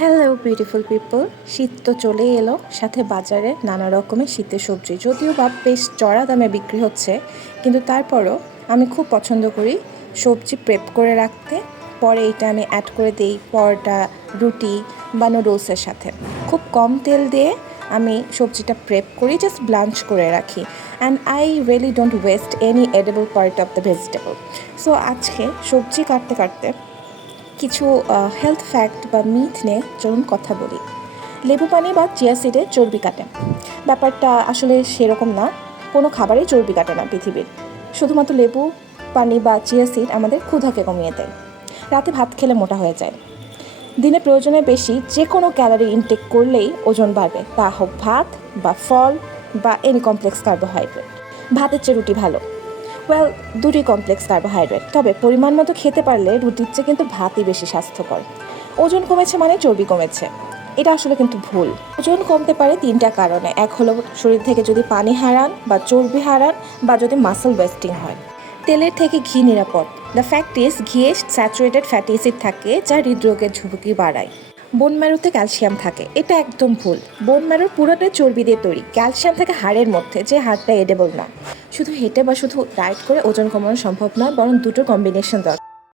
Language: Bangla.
হ্যালো বিউটিফুল পিপল, শীত তো চলেই এলো, সাথে বাজারে নানা রকমের শীতের সবজি, যদিও বা বেশ চড়া দামে বিক্রি হচ্ছে, কিন্তু তারপরও আমি খুব পছন্দ করি সবজি প্রেপ করে রাখতে। পরে এটা আমি অ্যাড করে দিই পরোটা, রুটি বা নুডলসের সাথে। খুব কম তেল দিয়ে আমি সবজিটা প্রেপ করি, জাস্ট ব্লাঞ্চ করে রাখি, and I really don't waste any edible part of the vegetable. So আজকে সবজি কাটতে কাটতে কিছু হেলথ ফ্যাক্ট বা মিথ নিয়ে চলুন কথা বলি। লেবু পানি বা চিয়া সিডে চর্বি কাটে, ব্যাপারটা আসলে সেরকম না। কোনো খাবারেই চর্বি কাটে না পৃথিবীর, শুধুমাত্র লেবু পানি বা চিয়া সিড আমাদের ক্ষুধাকে কমিয়ে দেয়। রাতে ভাত খেলে মোটা হয়ে যায়। দিনে প্রয়োজনের বেশি যে কোনো ক্যালোরি ইনটেক করলেই ওজন বাড়বে, তা হোক ভাত বা ফল বা এনি কমপ্লেক্স কার্বোহাইড্রেট। ভাতের চেয়ে রুটি ভালো, ওয়েল, দুটি কমপ্লেক্স কার্বোহাইড্রেট, তবে পরিমাণ মতো খেতে পারলে রুটির চেয়ে কিন্তু ভাতই বেশি স্বাস্থ্যকর। ওজন কমেছে মানে চর্বি কমেছে, এটা আসলে কিন্তু ভুল। ওজন কমতে পারে তিনটা কারণে। এক হলো শরীর থেকে যদি পানি হারান বা চর্বি হারান, বা যদি মাসল ওয়েস্টিং হয়। তেলের থেকে ঘি নিরাপদ। দ্য ফ্যাক্ট ইজ, ঘিয়ে স্যাচুরেটেড ফ্যাটি অ্যাসিড থাকে যা হৃদরোগের ঝুঁকি বাড়ায়। বোন ম্যারোতে ক্যালসিয়াম থাকে, এটা একদম ভুল। বোন ম্যারোর পুরোটাই চর্বি দিয়ে তৈরি। ক্যালসিয়াম থাকে হাড়ের মধ্যে, যে হাড়টা এডেবল না। শুধু হেঁটে বা শুধু ডায়েট করে ওজন কমানো সম্ভব নয়, বরং দুটোর কম্বিনেশন দরকার।